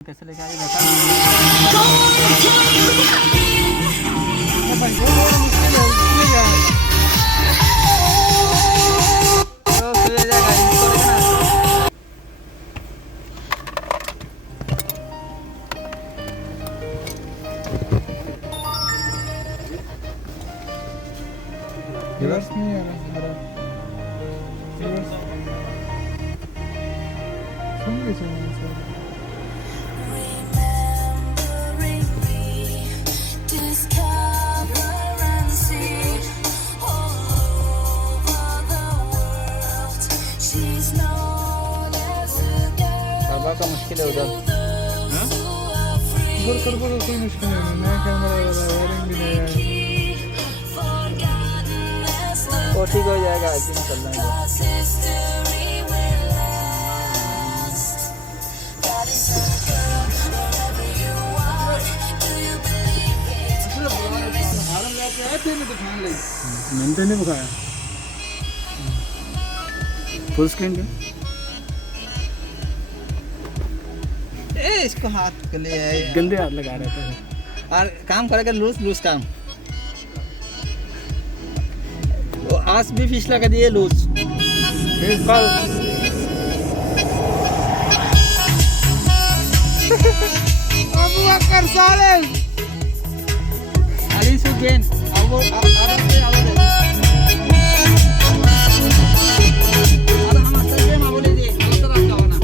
कैसे लेके आगे देखा भाई वो बड़ा मुश्किल है उसमें क्या तो चले जाएगा इसको लेना रिवर्स नहीं आ रहा रिवर्स सुन का मुश्किल है उधर कर कोई मुश्किल नहीं नया कैमरा वायरिंग भी नया है वो ठीक हो जाएगा आज दिन चल रहा है मैंने तो नहीं बुखाया फुल स्क्रीन पे इसको हाथ के लिए गंदे हाथ लगा रहे थे और काम करेगा लूज काम वो आस भी फिसला कर दिए लूज कल अबू अकर साले अली सुगेन अब आराम से आवाज है अब हम अस्तर के बोले दे अस्तर का होना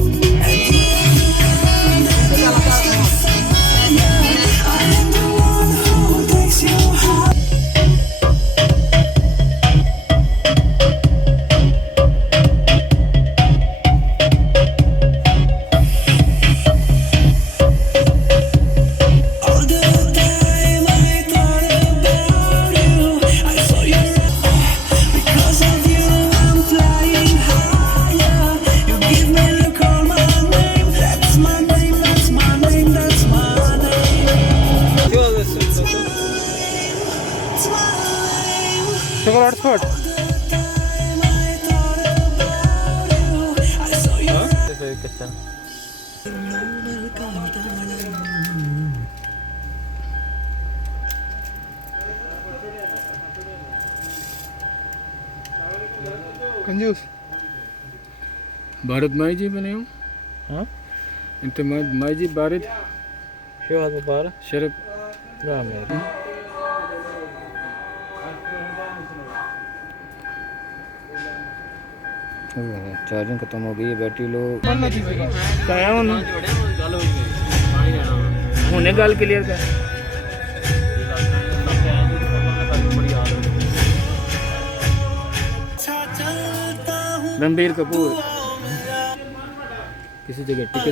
हॉटस्पॉट कंजूस भारत माई जी बने हो ها انت ماي جي بارد شو هذا بارة شرب لا ميري चार्जिंग खत्म हो गई है बैटरी लो पढ़ना चाहिए काया हुने गल क्लियर कर रणबीर कपूर किसी जगह टिके